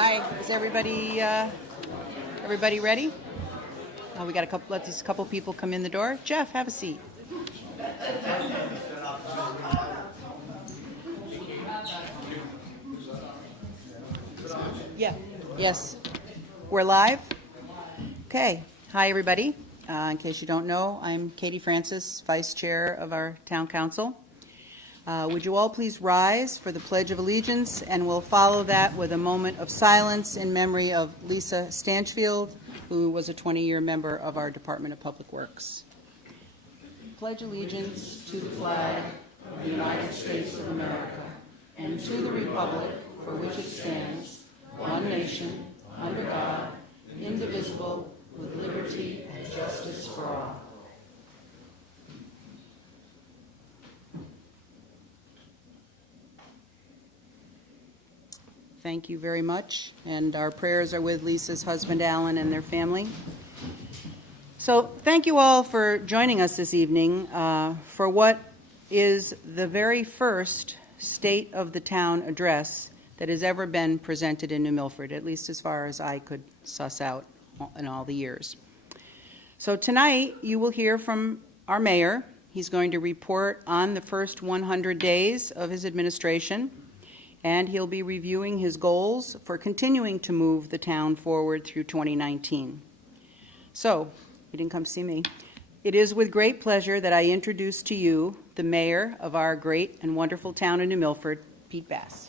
Hi, is everybody ready? We got let these couple people come in the door. Jeff, have a seat. Yeah. Yes. We're live. Okay. Hi, everybody. In case you don't know, I'm Katie Francis, Vice Chair of our Town Council. Would you all please rise for the Pledge of Allegiance, and we'll follow that with a moment of silence in memory of Lisa Stanchfield, who was a 20-year member of our Department of Public Works. Pledge allegiance to the flag of the United States of America and to the republic for which it stands, one nation, under God, indivisible, with liberty and justice for all. Thank you very much, and our prayers are with Lisa's husband, Alan, and their family. So thank you all for joining us this evening for what is the very first State of the Town address that has ever been presented in New Milford, at least as far as I could suss out in all the years. So tonight you will hear from our mayor. He's going to report on the first 100 days of his administration, and he'll be reviewing his goals for continuing to move the town forward through 2019. So, you didn't come see me. It is with great pleasure that I introduce to you the mayor of our great and wonderful town of New Milford, Pete Bass.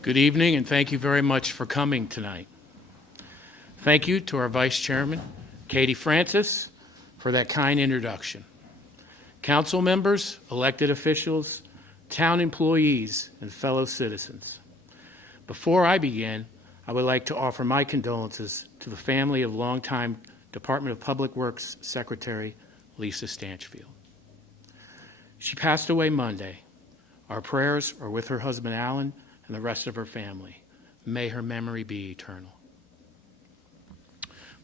Good evening, and thank you very much for coming tonight. Thank you to our Vice Chairman, Katie Francis, for that kind introduction. Council members, elected officials, town employees, and fellow citizens. Before I begin, I would like to offer my condolences to the family of longtime Department of Public Works Secretary Lisa Stanchfield. She passed away Monday. Our prayers are with her husband, Alan, and the rest of her family. May her memory be eternal.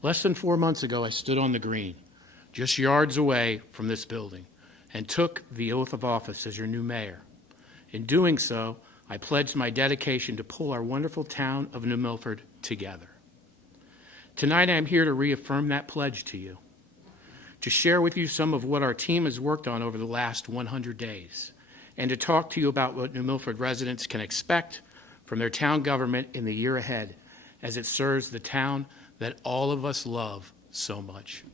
Less than 4 months ago, I stood on the green, just yards away from this building, and took the oath of office as your new mayor. In doing so, I pledged my dedication to pull our wonderful town of New Milford together. Tonight, I'm here to reaffirm that pledge to you, to share with you some of what our team has worked on over the last 100 days, and to talk to you about what New Milford residents can expect from their town government in the year ahead as it serves the town that all of us love so much.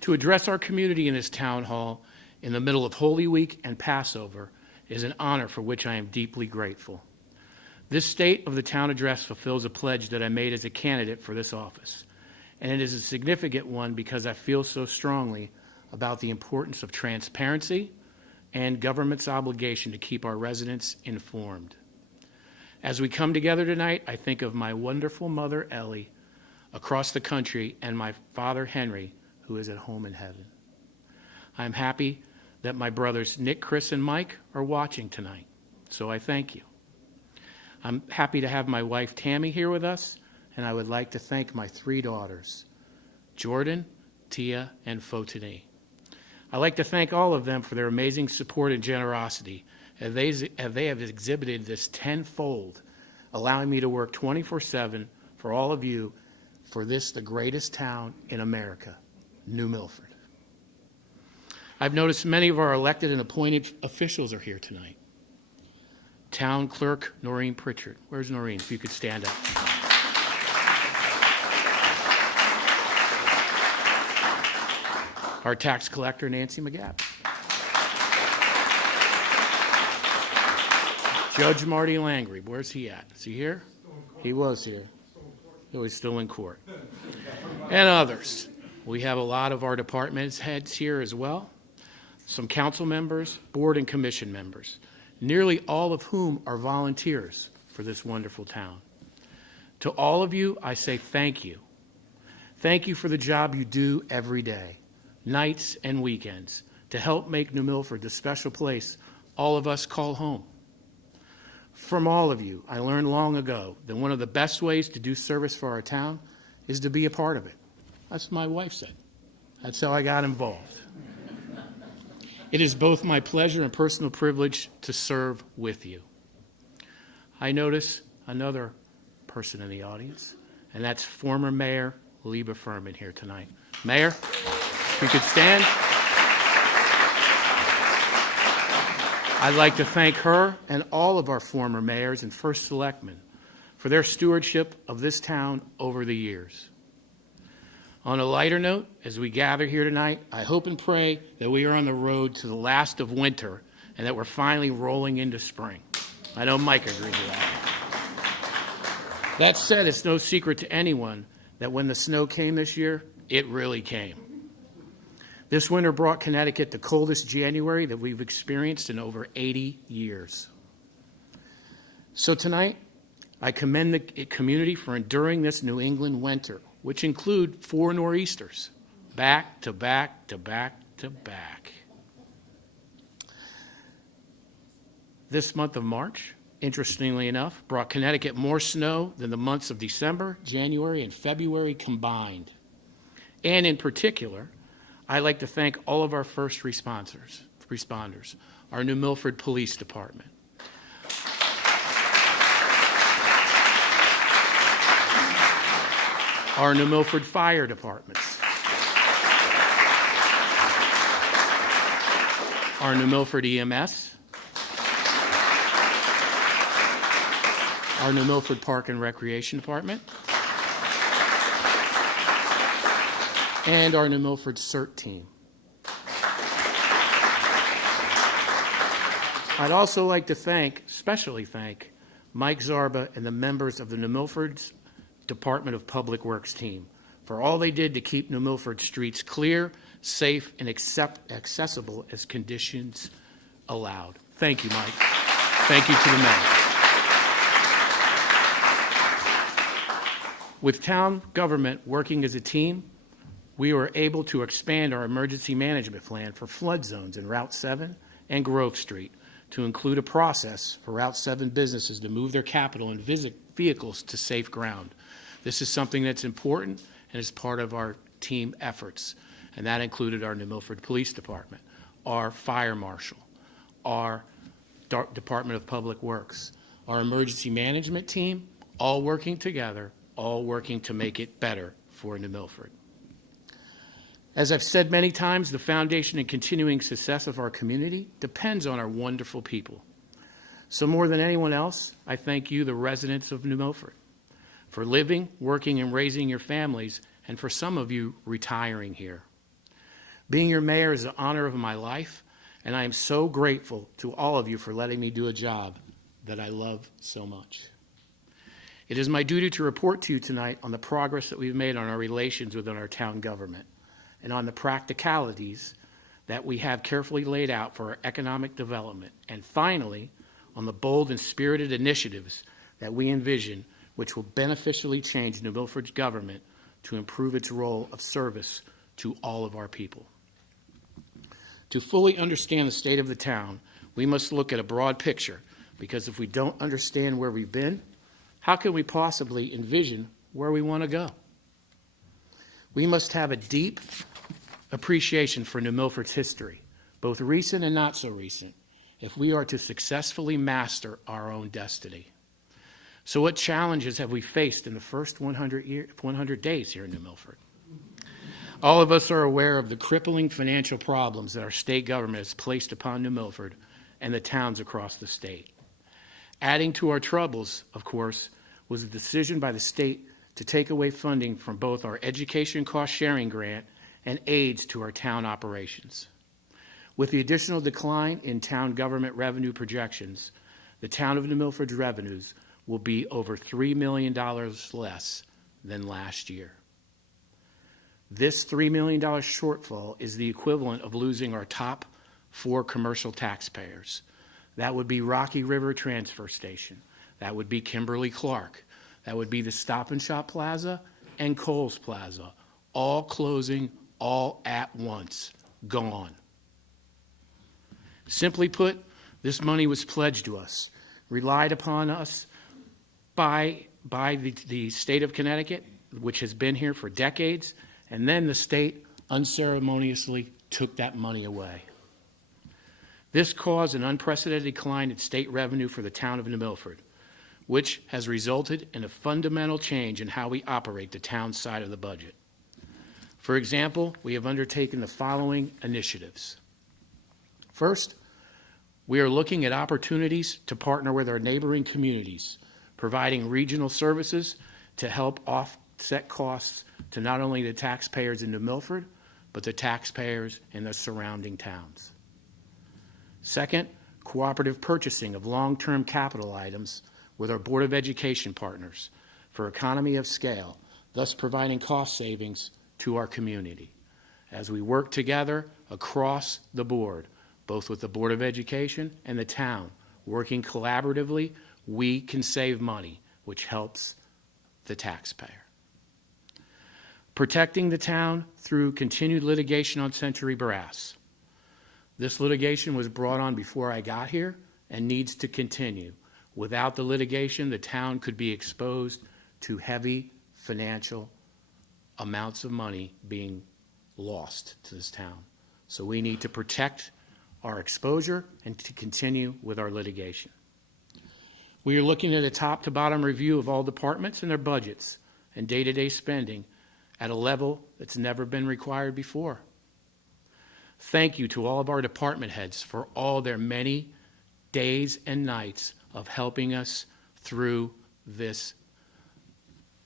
To address our community in this town hall in the middle of Holy Week and Passover is an honor for which I am deeply grateful. This State of the Town address fulfills a pledge that I made as a candidate for this office, and it is a significant one because I feel so strongly about the importance of transparency and government's obligation to keep our residents informed. As we come together tonight, I think of my wonderful mother, Ellie, across the country, and my father, Henry, who is at home in heaven. I'm happy that my brothers, Nick, Chris, and Mike, are watching tonight, so I thank you. I'm happy to have my wife, Tammy, here with us, and I would like to thank my 3 daughters, Jordan, Tia, and Fotini. I'd like to thank all of them for their amazing support and generosity as they have exhibited this tenfold, allowing me to work 24/7 for all of you for this, the greatest town in America, New Milford. I've noticed many of our elected and appointed officials are here tonight. Town Clerk Noreen Pritchard. Where's Noreen? If you could stand up. Our tax collector, Nancy McGapp. Judge Marty Langry, where's he at? Is he here? He was here. Oh, he's still in court. And others. We have a lot of our department heads here as well. Some council members, board and commission members, nearly all of whom are volunteers for this wonderful town. To all of you, I say thank you. Thank you for the job you do every day, nights and weekends, to help make New Milford the special place all of us call home. From all of you, I learned long ago that one of the best ways to do service for our town is to be a part of it. That's what my wife said. That's how I got involved. It is both my pleasure and personal privilege to serve with you. I notice another person in the audience, and that's former Mayor Liba Furman here tonight. Mayor, if you could stand. I'd like to thank her and all of our former mayors and first selectmen for their stewardship of this town over the years. On a lighter note, as we gather here tonight, I hope and pray that we are on the road to the last of winter and that we're finally rolling into spring. I know Mike agrees with that. That said, it's no secret to anyone that when the snow came this year, it really came. This winter brought Connecticut the coldest January that we've experienced in over 80 years. So tonight, I commend the community for enduring this New England winter, which include 4 nor'easters, back to back to back to back. This month of March, interestingly enough, brought Connecticut more snow than the months of December, January, and February combined. And in particular, I'd like to thank all of our first responders, our New Milford Police Department. Our New Milford Fire Departments. Our New Milford EMS. Our New Milford Park and Recreation Department. And our New Milford CERT team. I'd also like to especially thank Mike Zarba and the members of the New Milford's Department of Public Works team for all they did to keep New Milford streets clear, safe, and accessible as conditions allowed. Thank you, Mike. Thank you to the men. With town government working as a team, we were able to expand our emergency management plan for flood zones in Route 7 and Grove Street to include a process for Route 7 businesses to move their capital and vehicles to safe ground. This is something that's important and is part of our team efforts, and that included our New Milford Police Department, our Fire Marshal, our Department of Public Works, our emergency management team, all working together, all working to make it better for New Milford. As I've said many times, the foundation and continuing success of our community depends on our wonderful people. So more than anyone else, I thank you, the residents of New Milford, for living, working, and raising your families, and for some of you, retiring here. Being your mayor is an honor of my life, and I am so grateful to all of you for letting me do a job that I love so much. It is my duty to report to you tonight on the progress that we've made on our relations within our town government, and on the practicalities that we have carefully laid out for our economic development, and finally, on the bold and spirited initiatives that we envision which will beneficially change New Milford's government to improve its role of service to all of our people. To fully understand the state of the town, we must look at a broad picture, because if we don't understand where we've been, how can we possibly envision where we want to go? We must have a deep appreciation for New Milford's history, both recent and not so recent, if we are to successfully master our own destiny. So what challenges have we faced in the first 100 days here in New Milford? All of us are aware of the crippling financial problems that our state government has placed upon New Milford and the towns across the state. Adding to our troubles, of course, was the decision by the state to take away funding from both our education cost sharing grant and aids to our town operations. With the additional decline in town government revenue projections, the town of New Milford's revenues will be over $3 million less than last year. This $3 million shortfall is the equivalent of losing our top 4 commercial taxpayers. That would be Rocky River Transfer Station. That would be Kimberly-Clark. That would be the Stop and Shop Plaza and Kohl's Plaza, all closing all at once, gone. Simply put, this money was pledged to us, relied upon us by the state of Connecticut, which has been here for decades, and then the state unceremoniously took that money away. This caused an unprecedented decline in state revenue for the town of New Milford, which has resulted in a fundamental change in how we operate the town side of the budget. For example, we have undertaken the following initiatives. First, we are looking at opportunities to partner with our neighboring communities, providing regional services to help offset costs to not only the taxpayers in New Milford, but the taxpayers in the surrounding towns. Second, cooperative purchasing of long-term capital items with our Board of Education partners for economy of scale, thus providing cost savings to our community. As we work together across the board, both with the Board of Education and the town, working collaboratively, we can save money, which helps the taxpayer. Protecting the town through continued litigation on Century Brass. This litigation was brought on before I got here and needs to continue. Without the litigation, the town could be exposed to heavy financial amounts of money being lost to this town. So we need to protect our exposure and to continue with our litigation. We are looking at a top-to-bottom review of all departments and their budgets and day-to-day spending at a level that's never been required before. Thank you to all of our department heads for all their many days and nights of helping us through this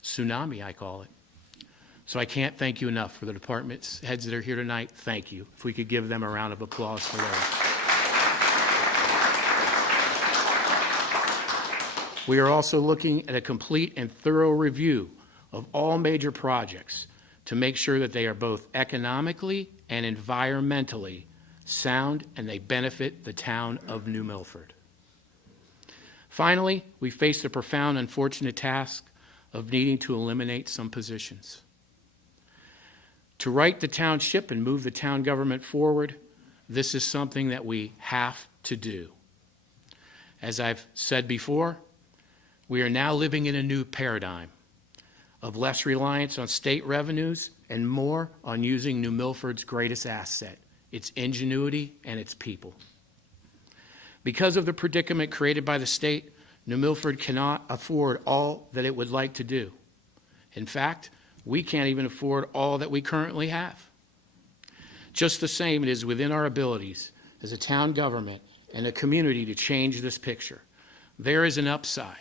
tsunami, I call it. So I can't thank you enough for the department heads that are here tonight. Thank you. If we could give them a round of applause for those. We are also looking at a complete and thorough review of all major projects to make sure that they are both economically and environmentally sound and they benefit the town of New Milford. Finally, we face the profound, unfortunate task of needing to eliminate some positions. To right the township and move the town government forward, this is something that we have to do. As I've said before, we are now living in a new paradigm of less reliance on state revenues and more on using New Milford's greatest asset, its ingenuity and its people. Because of the predicament created by the state, New Milford cannot afford all that it would like to do. In fact, we can't even afford all that we currently have. Just the same, it is within our abilities as a town government and a community to change this picture. There is an upside.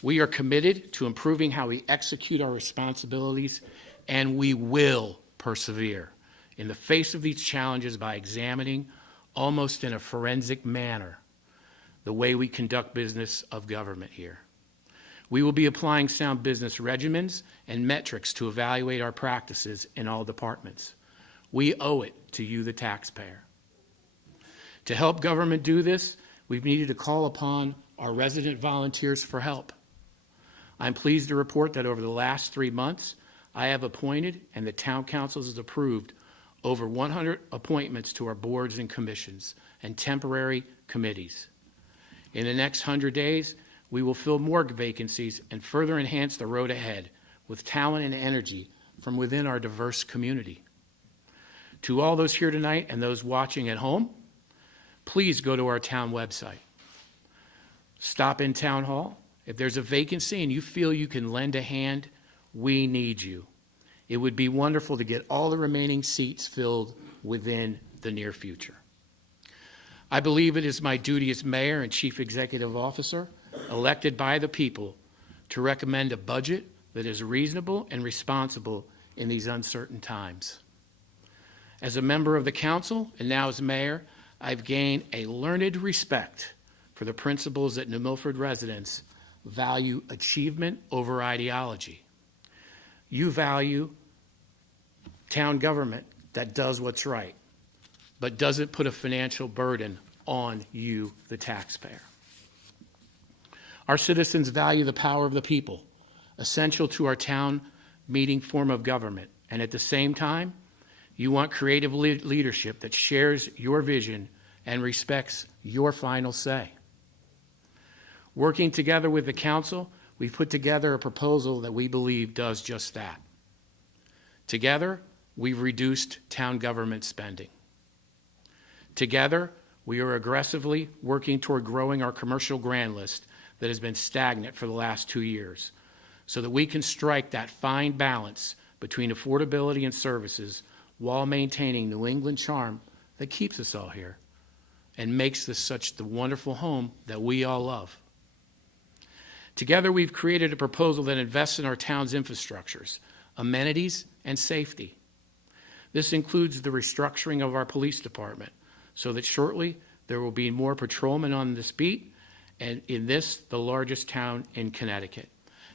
We are committed to improving how we execute our responsibilities, and we will persevere in the face of these challenges by examining, almost in a forensic manner, the way we conduct business of government here. We will be applying sound business regimens and metrics to evaluate our practices in all departments. We owe it to you, the taxpayer. To help government do this, we've needed to call upon our resident volunteers for help. I'm pleased to report that over the last 3 months, I have appointed and the town council has approved over 100 appointments to our boards and commissions and temporary committees. In the next 100 days, we will fill more vacancies and further enhance the road ahead with talent and energy from within our diverse community. To all those here tonight and those watching at home, please go to our town website. Stop in Town Hall. If there's a vacancy and you feel you can lend a hand, we need you. It would be wonderful to get all the remaining seats filled within the near future. I believe it is my duty as mayor and chief executive officer, elected by the people, to recommend a budget that is reasonable and responsible in these uncertain times. As a member of the council and now as mayor, I've gained a learned respect for the principles that New Milford residents value achievement over ideology. You value town government that does what's right, but doesn't put a financial burden on you, the taxpayer. Our citizens value the power of the people, essential to our town meeting form of government, and at the same time, you want creative leadership that shares your vision and respects your final say. Working together with the council, we've put together a proposal that we believe does just that. Together, we've reduced town government spending. Together, we are aggressively working toward growing our commercial grant list that has been stagnant for the last 2 years, so that we can strike that fine balance between affordability and services while maintaining New England charm that keeps us all here and makes this such the wonderful home that we all love. Together, we've created a proposal that invests in our town's infrastructures, amenities, and safety. This includes the restructuring of our police department so that shortly there will be more patrolmen on this beat, and in this, the largest town in Connecticut.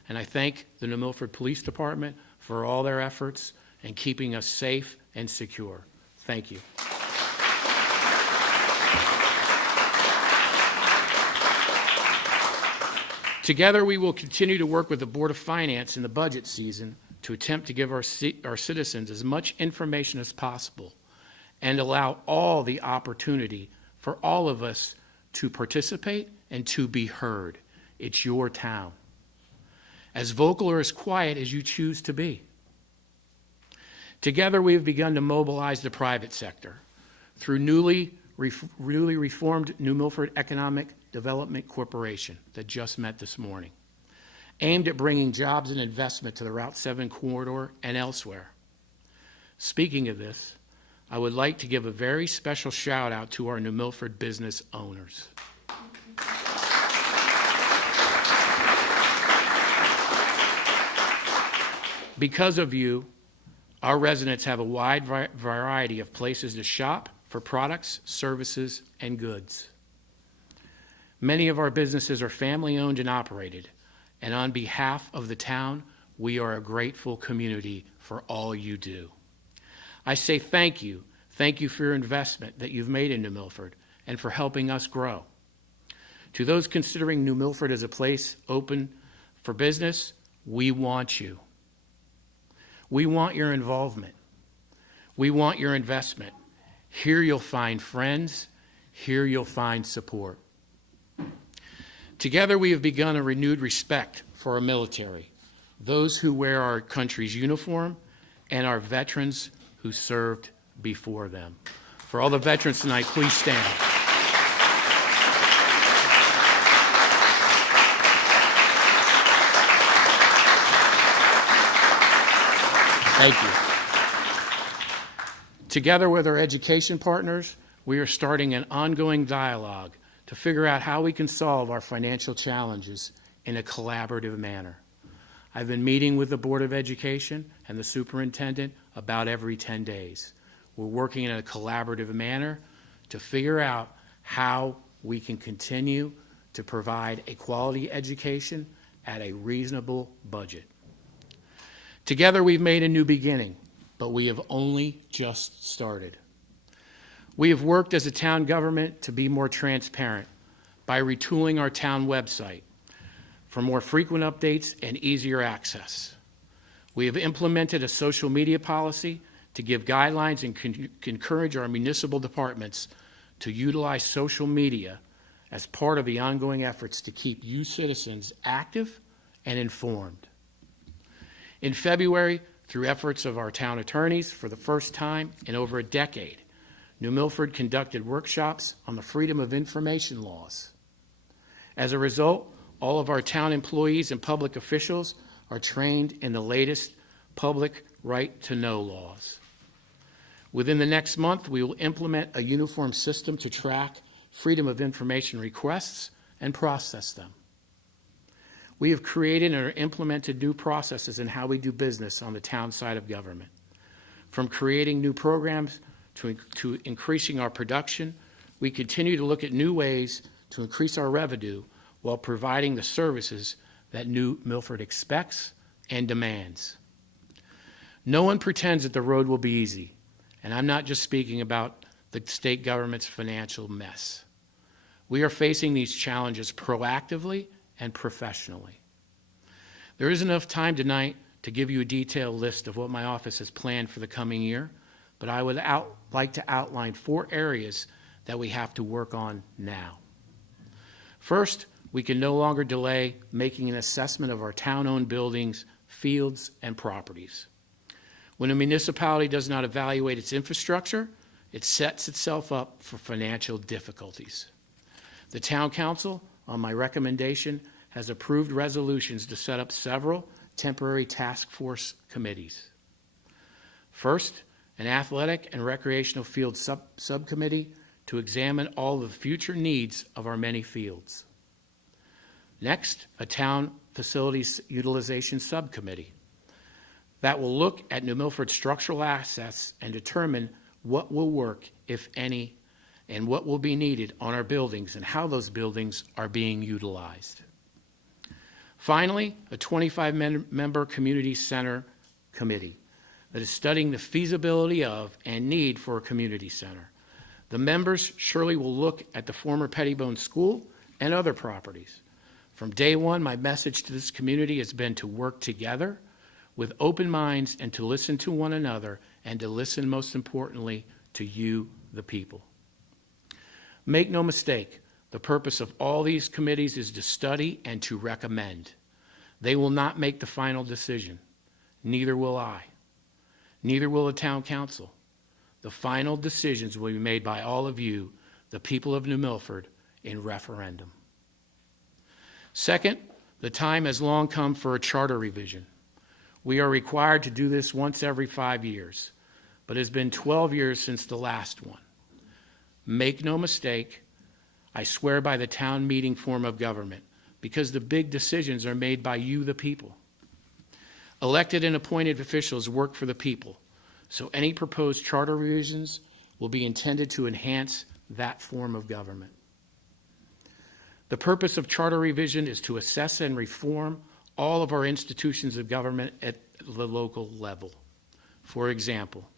And I thank the New Milford Police Department for all their efforts in keeping us safe and secure. Thank you. Together, we will continue to work with the Board of Finance in the budget season to attempt to give our citizens as much information as possible and allow all the opportunity for all of us to participate and to be heard. It's your town. As vocal or as quiet as you choose to be. Together, we have begun to mobilize the private sector through newly reformed New Milford Economic Development Corporation that just met this morning, aimed at bringing jobs and investment to the Route 7 corridor and elsewhere. Speaking of this, I would like to give a very special shout out to our New Milford business owners. Because of you, our residents have a wide variety of places to shop for products, services, and goods. Many of our businesses are family-owned and operated, and on behalf of the town, we are a grateful community for all you do. I say thank you. Thank you for your investment that you've made in New Milford and for helping us grow. To those considering New Milford as a place open for business, we want you. We want your involvement. We want your investment. Here you'll find friends. Here you'll find support. Together we have begun a renewed respect for our military, those who wear our country's uniform, and our veterans who served before them. For all the veterans tonight, please stand. Thank you. Together with our education partners, we are starting an ongoing dialogue to figure out how we can solve our financial challenges in a collaborative manner. I've been meeting with the Board of Education and the superintendent about every 10 days. We're working in a collaborative manner to figure out how we can continue to provide a quality education at a reasonable budget. Together we've made a new beginning, but we have only just started. We have worked as a town government to be more transparent by retooling our town website for more frequent updates and easier access. We have implemented a social media policy to give guidelines and encourage our municipal departments to utilize social media as part of the ongoing efforts to keep you citizens active and informed. In February, through efforts of our town attorneys, for the first time in over a decade, New Milford conducted workshops on the Freedom of Information laws. As a result, all of our town employees and public officials are trained in the latest public right-to-know laws. Within the next month, we will implement a uniform system to track Freedom of Information requests and process them. We have created and are implemented new processes in how we do business on the town side of government, from creating new programs to increasing our production. We continue to look at new ways to increase our revenue while providing the services that New Milford expects and demands. No one pretends that the road will be easy, and I'm not just speaking about the state government's financial mess. We are facing these challenges proactively and professionally. There isn't enough time tonight to give you a detailed list of what my office has planned for the coming year, but I would like to outline 4 areas that we have to work on now. First, we can no longer delay making an assessment of our town-owned buildings, fields, and properties. When a municipality does not evaluate its infrastructure, it sets itself up for financial difficulties. The Town Council, on my recommendation, has approved resolutions to set up several temporary task force committees. First, an athletic and recreational field subcommittee to examine all of the future needs of our many fields. Next, a town facilities utilization subcommittee that will look at New Milford's structural assets and determine what will work, if any, and what will be needed on our buildings and how those buildings are being utilized. Finally, a 25-member community center committee that is studying the feasibility of and need for a community center. The members surely will look at the former Pettibone School and other properties. From day one, my message to this community has been to work together with open minds and to listen to one another and to listen, most importantly, to you, the people. Make no mistake, the purpose of all these committees is to study and to recommend. They will not make the final decision. Neither will I. Neither will the Town Council. The final decisions will be made by all of you, the people of New Milford, in referendum. Second, the time has long come for a charter revision. We are required to do this once every 5 years, but it has been 12 years since the last one. Make no mistake, I swear by the town meeting form of government, because the big decisions are made by you, the people. Elected and appointed officials work for the people, so any proposed charter revisions will be intended to enhance that form of government. The purpose of charter revision is to assess and reform all of our institutions of government at the local level. For example,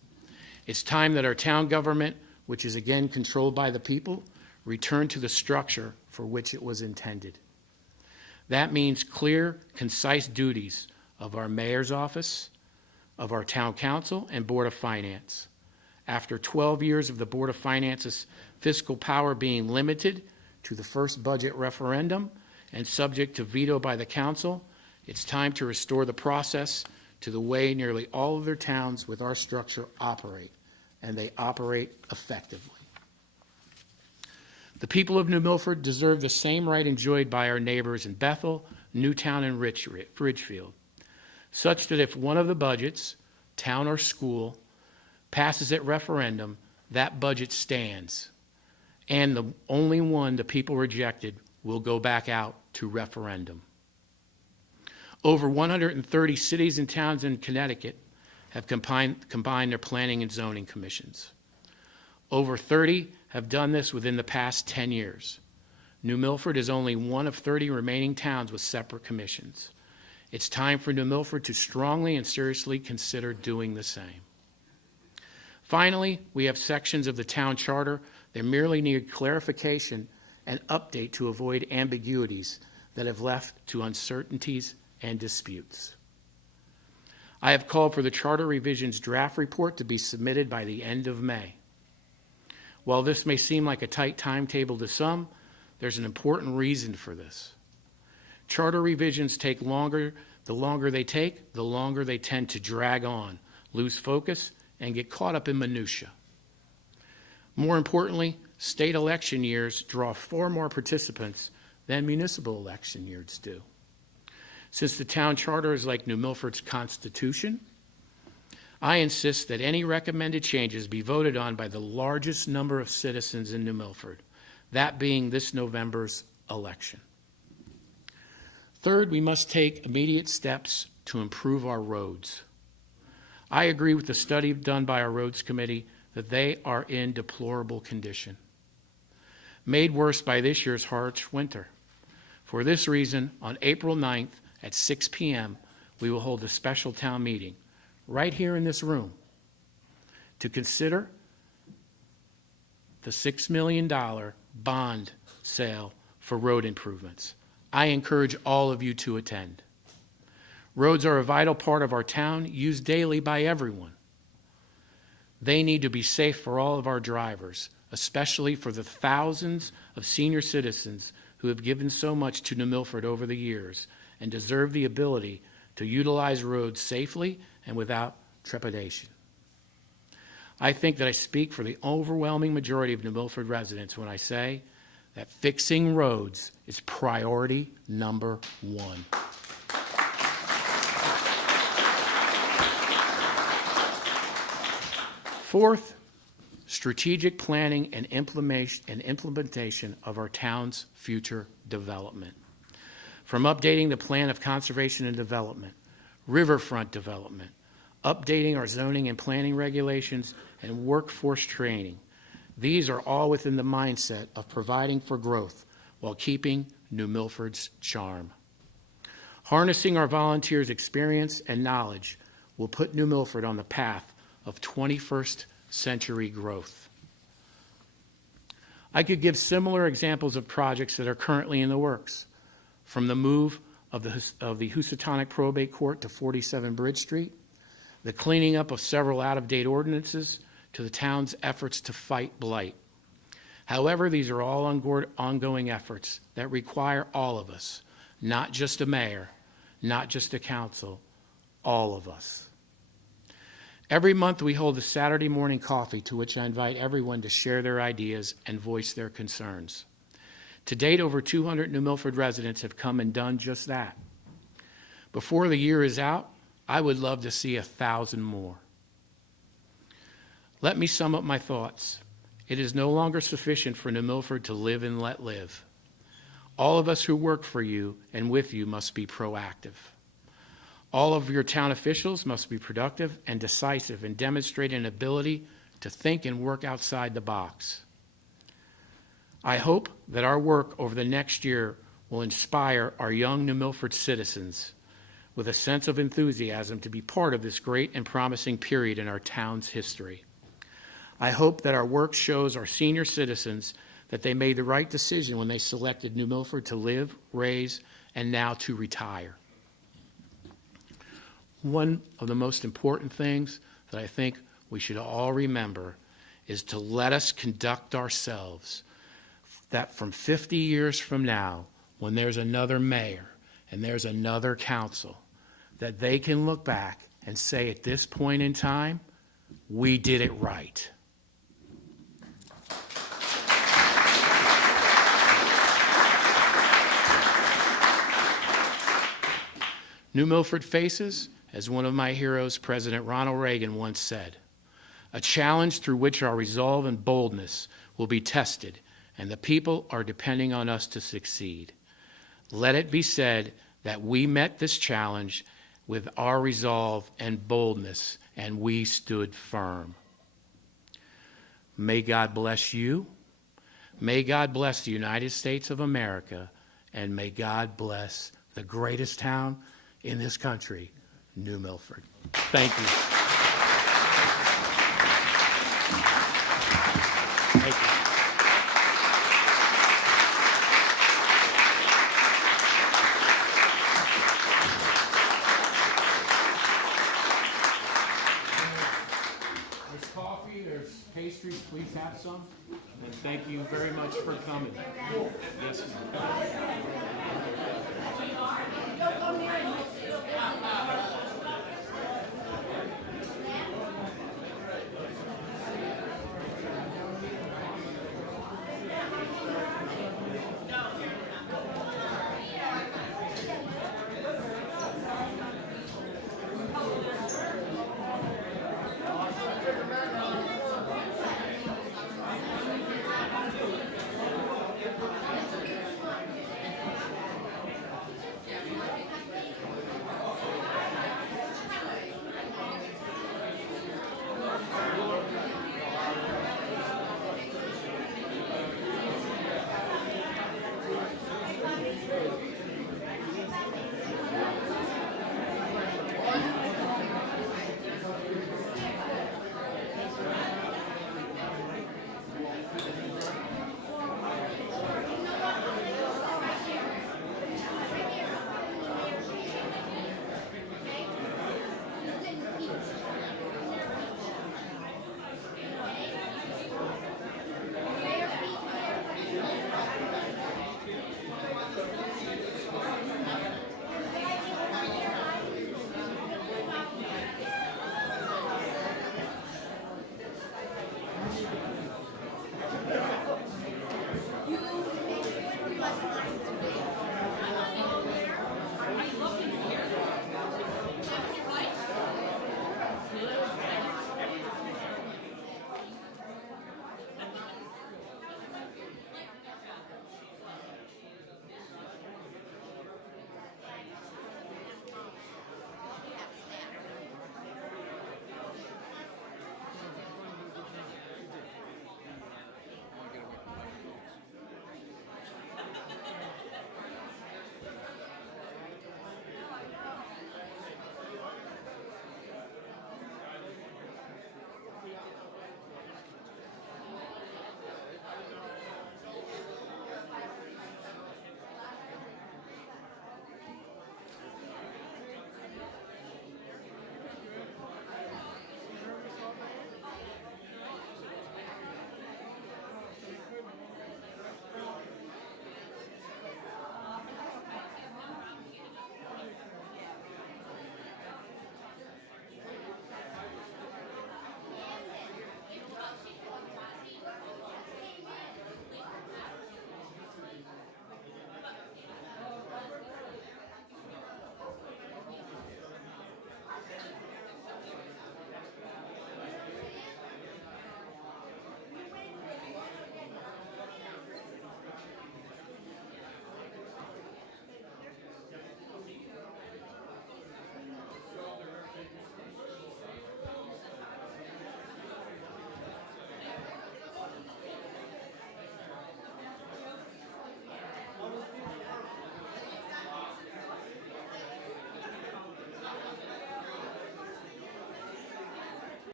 it's time that our town government, which is again controlled by the people, return to the structure for which it was intended. That means clear, concise duties of our mayor's office, of our town council, and Board of Finance. After 12 years of the Board of Finance's fiscal power being limited to the first budget referendum and subject to veto by the council, it's time to restore the process to the way nearly all other towns with our structure operate, and they operate effectively. The people of New Milford deserve the same right enjoyed by our neighbors in Bethel, Newtown, and Ridgefield, such that if one of the budgets, town or school, passes at referendum, that budget stands, and the only one the people rejected will go back out to referendum. Over 130 cities and towns in Connecticut have combined their planning and zoning commissions. Over 30 have done this within the past 10 years. New Milford is only one of 30 remaining towns with separate commissions. It's time for New Milford to strongly and seriously consider doing the same. Finally, we have sections of the town charter that merely need clarification and update to avoid ambiguities that have left to uncertainties and disputes. I have called for the charter revisions draft report to be submitted by the end of May. While this may seem like a tight timetable to some, there's an important reason for this. Charter revisions take longer. The longer they take, the longer they tend to drag on, lose focus, and get caught up in minutia. More importantly, state election years draw far more participants than municipal election years do. Since the town charter is like New Milford's constitution, I insist that any recommended changes be voted on by the largest number of citizens in New Milford, that being this November's election. Third, we must take immediate steps to improve our roads. I agree with the study done by our roads committee that they are in deplorable condition, made worse by this year's harsh winter. For this reason, on April 9th at 6 p.m., we will hold a special town meeting right here in this room to consider the $6 million bond sale for road improvements. I encourage all of you to attend. Roads are a vital part of our town, used daily by everyone. They need to be safe for all of our drivers, especially for the thousands of senior citizens who have given so much to New Milford over the years and deserve the ability to utilize roads safely and without trepidation. I think that I speak for the overwhelming majority of New Milford residents when I say that fixing roads is priority number one. Fourth, strategic planning and implementation of our town's future development. From updating the plan of conservation and development, riverfront development, updating our zoning and planning regulations, and workforce training. These are all within the mindset of providing for growth while keeping New Milford's charm. Harnessing our volunteers' experience and knowledge will put New Milford on the path of 21st century growth. I could give similar examples of projects that are currently in the works, from the move of the Housatonic Probate Court to 47 Bridge Street, the cleaning up of several out-of-date ordinances, to the town's efforts to fight blight. However, these are all ongoing efforts that require all of us, not just a mayor, not just a council, all of us. Every month we hold a Saturday morning coffee to which I invite everyone to share their ideas and voice their concerns. To date, over 200 New Milford residents have come and done just that. Before the year is out, I would love to see 1,000 more. Let me sum up my thoughts. It is no longer sufficient for New Milford to live and let live. All of us who work for you and with you must be proactive. All of your town officials must be productive and decisive and demonstrate an ability to think and work outside the box. I hope that our work over the next year will inspire our young New Milford citizens with a sense of enthusiasm to be part of this great and promising period in our town's history. I hope that our work shows our senior citizens that they made the right decision when they selected New Milford to live, raise, and now to retire. One of the most important things that I think we should all remember is to let us conduct ourselves that from 50 years from now, when there's another mayor and there's another council, that they can look back and say at this point in time, we did it right. New Milford faces, as one of my heroes, President Ronald Reagan, once said, a challenge through which our resolve and boldness will be tested, and the people are depending on us to succeed. Let it be said that we met this challenge with our resolve and boldness, and we stood firm. May God bless you. May God bless the United States of America, and may God bless the greatest town in this country, New Milford. Thank you. Thank you. There's coffee, there's pastries, please have some. And thank you very much for coming. Yes, ma'am.